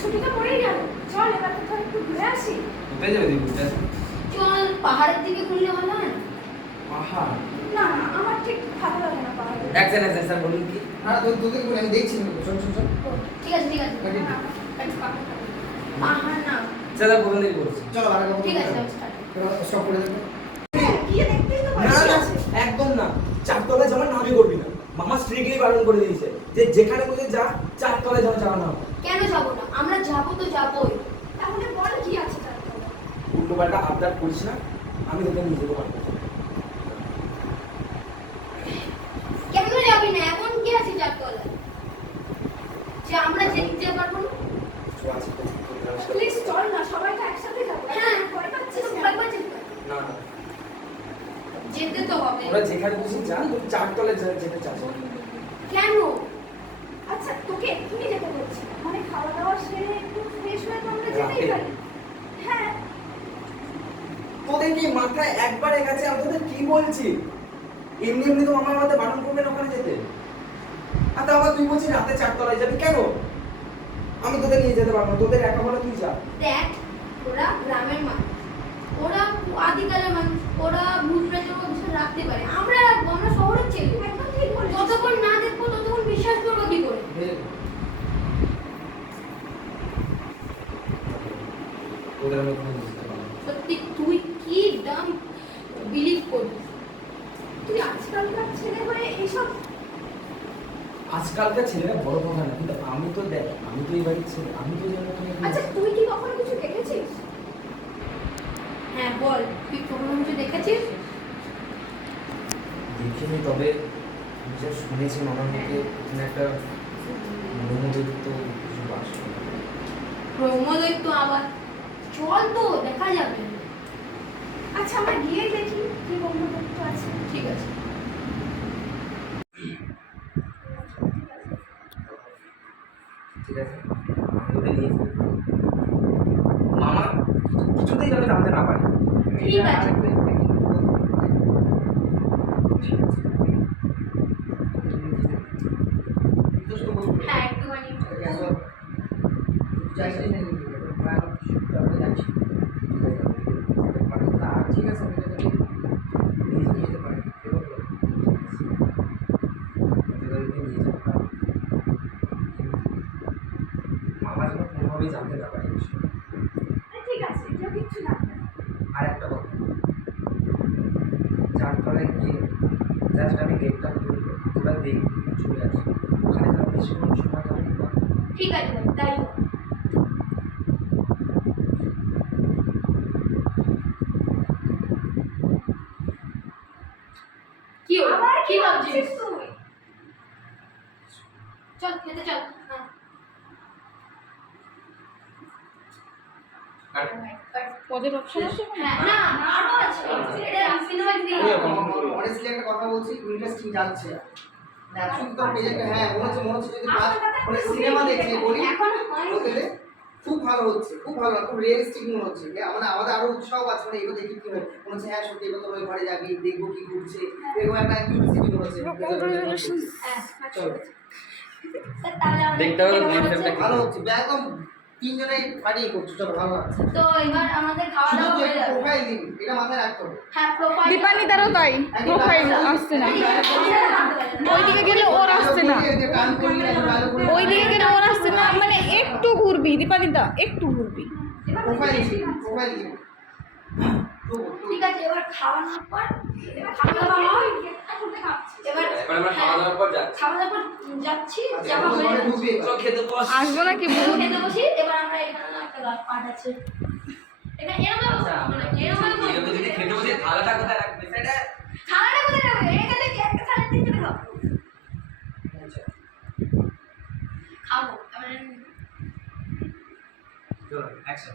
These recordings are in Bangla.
ছুটি তো পড়েই গেল। চল এবার কোথাও একটু ঘুরে আসি। কোথায় যাবে দিদি ঘুরতে? চল পাহাড়ের দিকে ঘুরলে ভালো হয়? না পাহাড়? না না আমার ঠিক ভালো লাগে না পাহাড়ে এক সেকেন্ড স্যার বলুন কি? হ্যাঁ তো তোকে বলে আমি দেখছি না চল চল চল ঠিক আছে ঠিক আছে? পাহাড় না। স্যার প্রথম থেকে বলছি চলো ঠিক আছে. স্টপ করে দেবো। হ্যাঁ, গিয়ে দেখতেই তো না পাচ্ছি না আছে। একদম না চারতলায় যাওয়ার নামই করবি না মামা স্ট্রিক্টলি বারণ করে দিয়েছে যে যেখানে বলে যা চারতলায় যেন যাওয়া না। কেন যাব না? আমরা যাব তো যাবোই। তাহলে বল কি আছে তার উল্টো পাল্টা আবদার করিস না আমি তোকে নিয়ে যেতে পারব কেন যাবি না? এখন কি আছে চারতলায় যে আমরা যেতে পারব না। প্লিজ চল না সবাই তো একসাথে যাব। হ্যাঁ। ভয় পাচ্ছিস পারি। না না। যেতে তো হবে। ওরা যেখানে খুশি যা তুই চারতলায় যা- যেতে চাস কেন? আচ্ছা তোকে এক্ষুনি যেতে বলছি। মানে খাওয়া দাওয়া সেরে একটু ফ্রেশ হয়ে তো আমরা যেতেই পারি। হ্যাঁ। তোদের কি মাথায় একবারে গেছে আমি তোদের কি বলছি? এমনি এমনি তো আমার মাথায় বারণ করবে না ওখানে যেতে। আর তা আবার তুই বলছিস রাতে চারতলায় যাবি? কেন? আমি তোদের নিয়ে যেতে পারব তোদের একা বলে তুই যা? দেখ ওরা গ্রামের মানুষ। ওরা আদিকালের মানুষ। ওরা ভূত বিশ্বাস রাখতে পারে। আমরা রাখব আমরা শহরের ছেলে একদম ঠিক বলেছিস যতক্ষণ না দেখব ততক্ষণ বিশ্বাস করব কি করে ওদের আমি কোনো বুঝতে পারব না। সত্যি তুই কি ডাম বিলিভ করবি তুই আজকালকার ছেলে হয়ে এইসব আজকালকার ছেলেরা বড় কথা না কিন্তু আমি তো দেখ আমি তো এই বাড়ির ছেলে আমি তো জানি তুমি আচ্ছা তুই কি কখনো কিছু দেখেছিস হ্যাঁ বল তুই কখনো কিছু দেখেছিস দেখিনি তবে যা শুনেছি মামার মুখে এখানে একটা মনোদৈত্য কিছু বাস ব্রহ্মদৈত্য আবার চল তো দেখা যাবে। আচ্ছা আমরা গিয়েই দেখি কি বন্ধুত্ব আছে। ঠিক আছে। ঠিক আছে। নিয়ে মামা কিছুতেই যাবে জানতে না পারে। ঠিক আছে হ্যাঁ একটুখানি ঠিক আছে আমি তোকে নিয়ে যেতে পারি ওদেরকে নিয়ে যেতে পারে। মামা যেন কোনোভাবেই জানতে না পারে এই বিষয়ে। আরে ঠিক আছে কেউ কিচ্ছু জানবে না আর একটা কথা চারতলায় গিয়ে জাস্ট আমি গেটটা খুলবো তোরা দেখবি চলে আসবি ওখানে যাওয়ার বেশিক্ষণ সময় লাগবে ঠিক আছে তাই কি হলো? আবার কি ভাবছিস তুই? চল খেতে চল হ্যাঁ। পদের অপশন আছে? হ্যাঁ না আরও আছে। সিনেমা অনেস্টলি একটা কথা বলছি ইন্টারেস্টিং যাচ্ছে। হ্যাঁ মনে হচ্ছে মনে হচ্ছে যদি মানে সিনেমা দেখে বলি খুব ভালো হচ্ছে খুব ভালো খুব রিয়েলিস্টিক মনে হচ্ছে। মানে আমাদের আরও উৎসাহ আছে মানে এগুলো দেখি কি হয়। মনে হচ্ছে হ্যাঁ সত্যি এবার তোর ওই ঘরে যাবি দেখব কি ঘুরছে। এরকম একটা কিউরিয়াসিটি মনে হচ্ছে। হ্যাঁ আমাদের দেখতে হবে? ভালো হচ্ছে একদম তিনজনে পার্টি করছ চলো ভালো লাগছে। তো এবার আমাদের খাওয়া দাওয়া হয়ে যাবে। প্রোফাইল দিন এটা মাথায় রাখতে হবে। হ্যাঁ প্রোফাইল দীপানি তারও তাই প্রোফাইল আসছে না। ওইদিকে গেলে ওর আসছে না। ওই ওইদিকে গেলে ওর আসছে না মানে একটু ঘুরবি দীপানিতা একটু ঘুরবি। প্রোফাইল প্রোফাইল দিবি ঠিক আছে এবার খাওয়ানোর পর খাওয়া দাওয়া হয় এবার খাওয়া দাওয়ার পর যাচ্ছি। খাওয়া দাওয়ার পর যাচ্ছি আচ্ছা, এবার। আসব খেতে বসি আমরা এখানে একটা গাছ পাট আছে। এখানে এরকম আচ্ছা, মানে এরকম এরকম খেতে বসে থালাটা কোথায় রাখবে? সেটা খাওয়াটা কোথায় যাবে এখানে কি একটা থালা তিনটে খাব। আচ্ছা। খাব চলো অ্যাকশন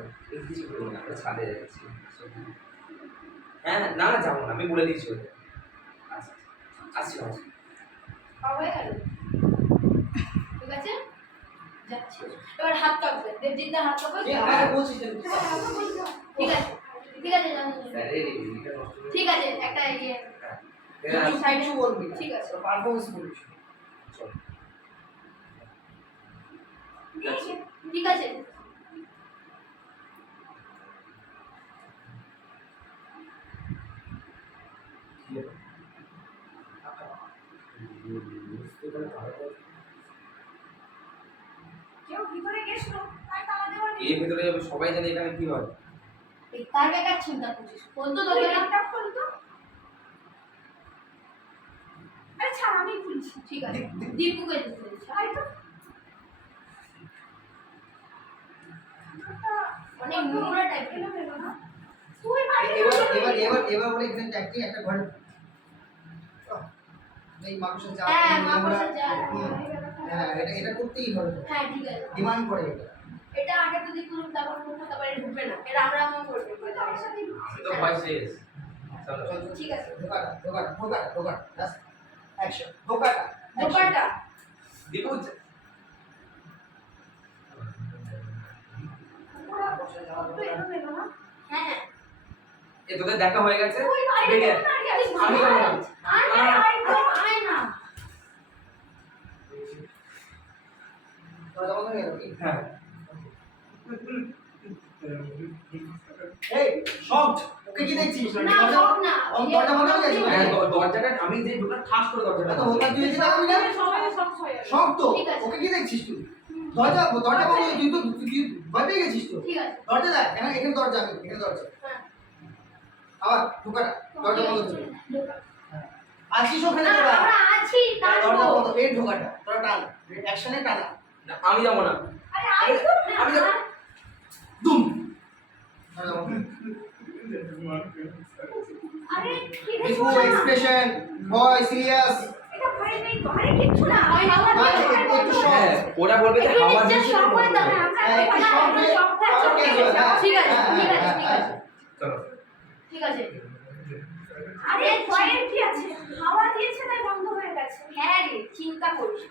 কিছু করব না আমরা ছাদে যাচ্ছি। হ্যাঁ না না যাব না আমি বলে দিচ্ছি ওদের। আচ্ছা আসছি আসছি। হয়ে গেল? ঠিক আছে? যাচ্ছি। এবার হাত কাঁপবে। হাত কাঁপবে তুই আমাকে বলছিস কেন? ঠিক আছে ঠিক আছে ঠিক আছে একটা ইয়ে। হ্যাঁ। হ্যাঁ, সাইডে বলবি ঠিক আছে। পারফরমেন্স বলিস। চল। ঠিক আছে কি হলো? বুঝতে পারলে ভালো করে। কেউ ভিতরে গেছিল তাই তালা দেওয়ার এর ভেতরে যাবে সবাই জানে এখানে কি হয়। এই তার বেকার চিন্তা করছিস। তো তোকে তো। আরে ছাড় আমি খুলছি। ঠিক আছে। দীপুকে দিতে বলছি তাই তো। মানে নোংরা টাইপের তুই বাড়িতে এবার এবার এবার এবার বলে এখানে একটি একটা ঘরে এই মানুষের যা হ্যাঁ, জাল। হ্যাঁ এটা এটা করতেই হবে হ্যাঁ ঠিক আছে। ডিমান্ড করে এটা। এটা আগে তো দীপু তারপর মুখ তারপরে ঢুকবে না। এটা আমরা এমন করব তো ঠিক আছে। ঢোকাটা ঢোকাটা ঢোকাটা ঢোকাটা জাস্ট অ্যাকশন ঢোকাটা দোকানটা দীপু ওরা কত এলোমেলো না? হ্যাঁ হ্যাঁ। এ তোদের দেখা হয়ে গেছে? কেন? আমি না। হয়ে গেল কি হ্যাঁ এই শট ওকে কি দেখছিস? হয়ে হ্যাঁ, দরজাটা আমি যে ঢুকলাম ঠাস করে দরজাটা তো ওটা তুই যেটা আমি সব হয়ে যাবে। শখ তো ওকে কি দেখছিস তুই? দরজা দরজা বন্ধ তুই তো তুই ভয় পেয়ে গেছিস তো? দরজা দেখ এখানে এখানে দরজা আমি এখানে দরজা। হ্যাঁ। আবার ঢোকাটা দরজা বন্ধ করে ঢোকা। আছিস ওখানে তোরা। আছি দরজা বন্ধ এই ঢোকাটা। তোরা টান। অ্যাকশনে টানা। আমি যাব না। আরে আমি যাব। একটু ভয় হ্যাঁ করছে। ওরা বলবে। হ্যাঁ, হয়ে- হয়ে হ্যাঁ। ঠিক আছে হ্যাঁ, ঠিক আছে হ্যাঁ, ঠিক হ্যাঁ, আছে চলো। ঠিক আছে। আরে ভয়ের কি আছে? হাওয়া দিয়েছে তাই বন্ধ হয়ে গেছে। হ্যাঁ রে চিন্তা করিস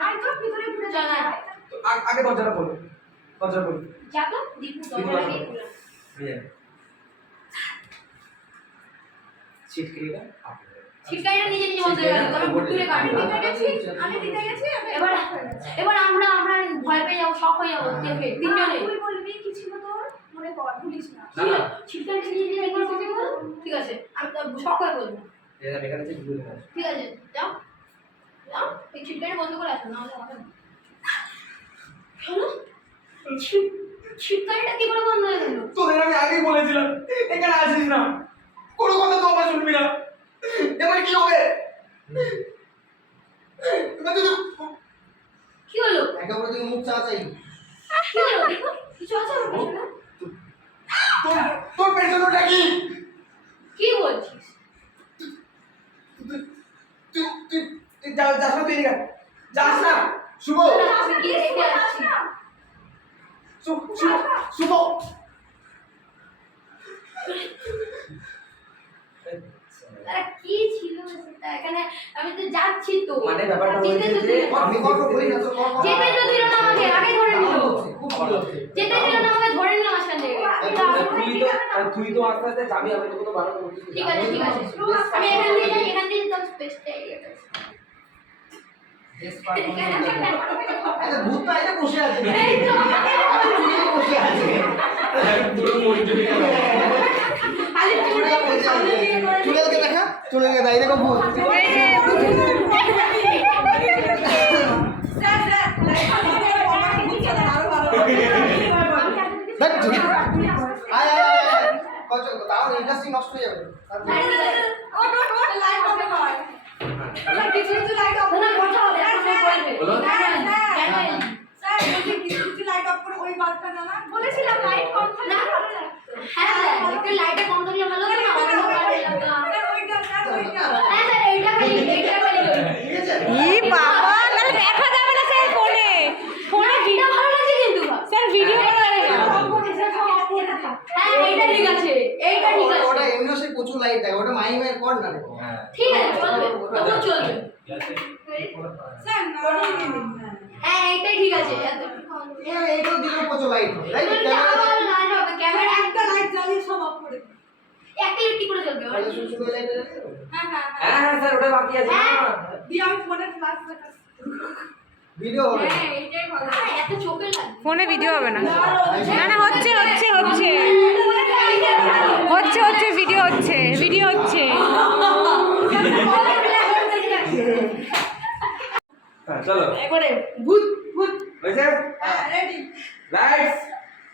আয় তো ভিতরে ঘুরে চল চল আয়। তো আ- আগে দরজাটা খোলো দরজা খোলো। যা তো দীপু দরজা। লাগিয়ে দিলাম আপনি। ছিটকাইটা নিজে নিজে বন্ধ গেল তবে দূরে কাটবে। দিতে গেছি আমি দিতে গেছি এবার এবার আমরা আমরা ভয় পেয়ে যাব শখ হয়ে যাব দেখে তিনজনে। তুই বলবি কি ছিল তোর? মনে কর ভুলিস না। না না। ছিটকাইটা নিজে নিজে একবার বন্ধ করে ঠিক আছে আমি তো শখ হয়ে বলব। ঠিক আছে যাও। যাও এই ছিটকাইটা বন্ধ করে আসো নাহলে হবে না। ছিটকাইটা কি করে বন্ধ হয়ে গেল তোদের আমি আগেই বলেছিলাম এখানে আসিস না কোনো কথা তো আমার শুনবি না এবার কি হবে তুই কি হলো একে অপরের দিকে মুখ চাওয়া চাই কি হলো কিছু আছে আমার পেছনে তোর তোর পেছনে ওটা কি কি বলছিস তুই তুই তুই তুই যা যাস না তুই যাস না শুভ না, আমি গিয়ে দেখে আসছি শু- শুভ শুভ তারা কি ছিল সেটা এখানে আমি তো যাচ্ছি তো মানে ব্যাপারটা যে না। আমি বলি না তো যেতে তো দিল না আমাকে আগে ধরে নিল। খুব ভালো যেতে দিল না আমাকে ধরে নিল মাঝখান থেকে তুই তো তুই তো আস্তে আস্তে যাবি আমি তোকে তো বারণ করছি। ঠিক আছে ঠিক আছে। আমি এখান দিয়ে এখান দিয়ে তোর স্পেসটা এরিয়াটা বেশ পারফরম্যান্স আরে ভূত তো আইলে বসে আছে। এই তো। আরে চুড়ি বসে আছে। পুরো মরিচুরি গেল খালি চুড়ি বসে আছে চুড়ি ওকে দেখা ওকে দাই দেখো ভূত। নষ্ট হয়ে যাবে বলো। বলেছিলাম লাইট কম থাকলে ভালো লাগতো হ্যাঁ স্যার একটু লাইটটা কম থাকলে ভালো হতো না অন্ধকার এলাকা হ্যাঁ স্যার এইটা খালি এইটা খালি ঠিক আছে ই বাবা তাহলে দেখা যাবে না সেই ফোনে ফোনে ঠিক আছে চলবে তবুও চলবে। হ্যাঁ এইটাই ঠিক আছে। এইটাও দিলে প্রচুর লাইট হবে তাই তো? ক্যামেরা ক্যামেরা একটা লাইট জ্বালিয়ে সব অফ করে দিন। একটা লিফটি করে চলবে? তাহলে শুধু শুধু লাইট জ্বালিয়ে দেবো? হ্যাঁ হ্যাঁ। হ্যাঁ স্যার ওটা বাকি আছে। দিয়ে আমি ফোনের ফ্ল্যাশ ভিডিও হবে? এইটাই ভালো। এত চোখে লাগে। ফোনে ভিডিও হবে না। না না হচ্ছে হচ্ছে হচ্ছে। হচ্ছে হচ্ছে ভিডিও হচ্ছে ভিডিও হ্যাঁ চলো। একবারে ভূত ভূত। হয়েছে? হ্যাঁ রেডি লাইটস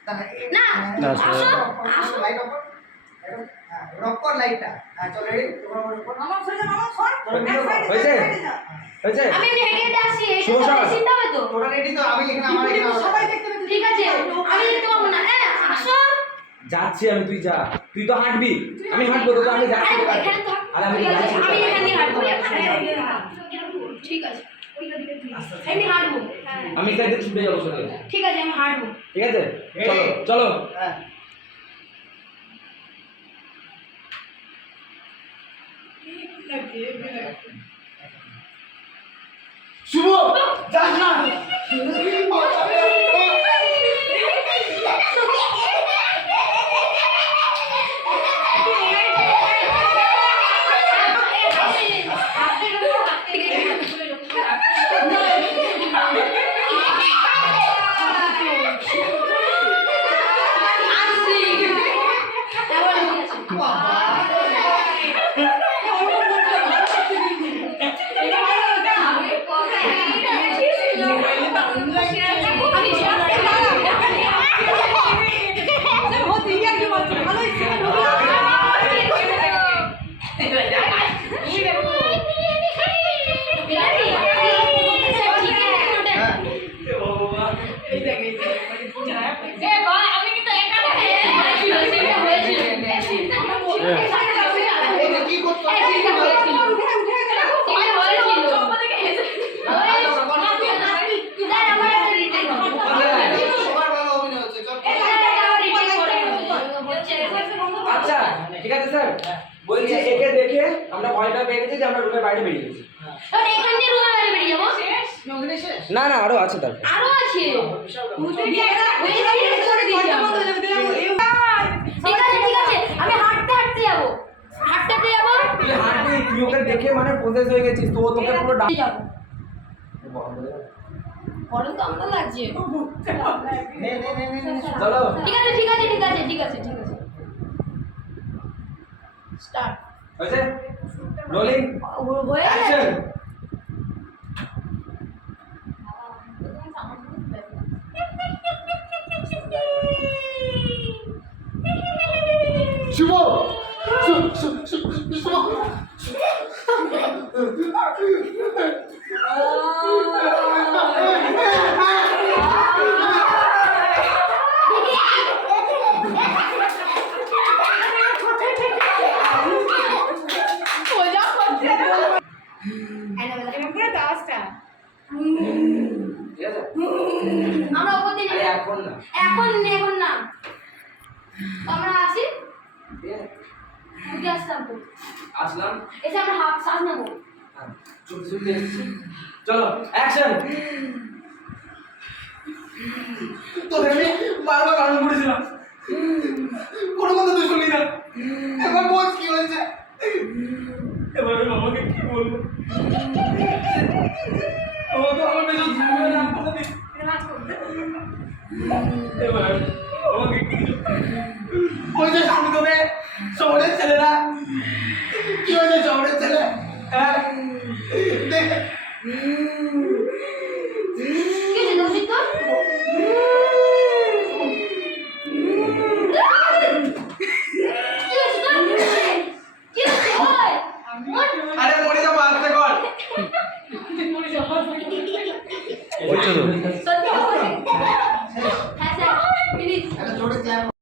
না না, আসো আসো লাইট অফ হ্যাঁ কর লাইটটা হ্যাঁ চল রেডি তোমার আমার সর এক সাইডে হয়েছে? হয়েছে? আমি এমনি হেঁটে হেঁটে আসছি এটা শোনো, সবাই শোনো। চিনতে হবে তো। তোরা রেডি তো? আমি এখানে আমার এখানে সবাই দেখতে ঠিক আছে আমি দেখতে পাবো না। হ্যাঁ আসো। যাচ্ছি আমি তুই যা। তুই তো হাঁটবি। আমি হাঁটবো। তো আমি যাচ্ছি আরে আমি এখানে হাঁটবো। ঠিক আছে। এমনি হাঁটবো। আমি কাজে ছুটে যাব চলে। ঠিক আছে আমি হাঁটবো। ঠিক আছে? চলো চলো। হ্যাঁ। শুভ! যাস না হতে ইয়া কি বলছো ভালোই ছিল এই যে কি করছ উঠে উঠে গেল সবার ভালো অভিনয় হচ্ছে চল আচ্ছা ঠিক আছে স্যার বলছি একে দেখে আমরা ভয়টা পেয়ে গেছি যে আমরা রুমের বাইরে বেরিয়ে গেছি এখান দিয়ে রুমে বাইরে বেরিয়ে যাব না না আরও আছে তারপর আরও আছে উঠে গিয়ে ওই সাইডে করে দিয়েছি বন্ধ হয়ে যাবে দিলাম ঠিক আছে ঠিক আছে আমি হাঁটতে হাঁটতে যাব হাঁটতে হাঁটতে যাব তুই তুই ওকে দেখে মানে প্রসেস হয়ে গেছিস তো ও তোকে পুরো ডাক যাব বলো তো আমরা লাগছে নে নে নে নে, নে চলো ঠিক আছে ঠিক আছে ঠিক আছে ঠিক আছে ঠিক আছে স্টার্ট হয়েছে রোলিং হয়ে গেছে অ্যাকশন শুভ শু- শু- শু- শুভ পুরো দাসটা ঠিক আছে আমরা ওপর দিয়ে আরে যাব। এখন না এখন এখন না আমরা আসি ঠিক আছে উঠে আসতাম তো আসলাম। এসে আমরা হাফ শ্বাস নেব। এসেছি চলো অ্যাকশন তোদের আমি বারবার বারণ করেছিলাম। কোনো কথা তুই শুনলি না। এবার বল কি হয়েছে? এবার আমি কি বলব তো আমার না। এবার আমাকে কি ওই যে সামনে তোদের শহরের ছেলেরা